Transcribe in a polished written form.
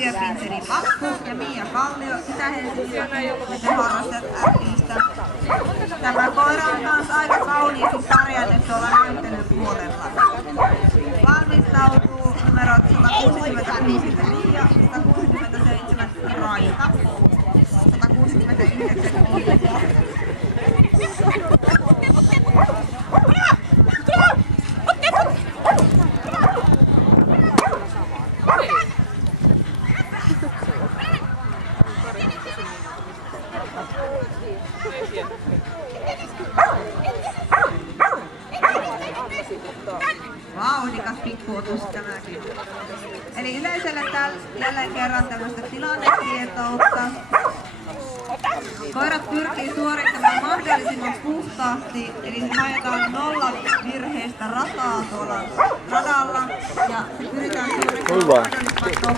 Pinteri Pakku ja Mia Kallio Itä-Helsingistä ja harrastajat R:stä. Tämä koira on taas aika kauniisti pärjännyt tuolla näyttelyn puolella. Valmistautuu numerot 165 Mia, 167 Raika, 169 Mia. Vauhdikas pikkuotus tämäkin. Eli yleisölle jälleen kerran tämmöistä tilannetietoutta. Koirat pyrkii suorittamaan mahdollisimman puhtaasti, eli haetaan 0 virheistä rataa tuolla radalla ja pyritään suorittamaan mahdollisimman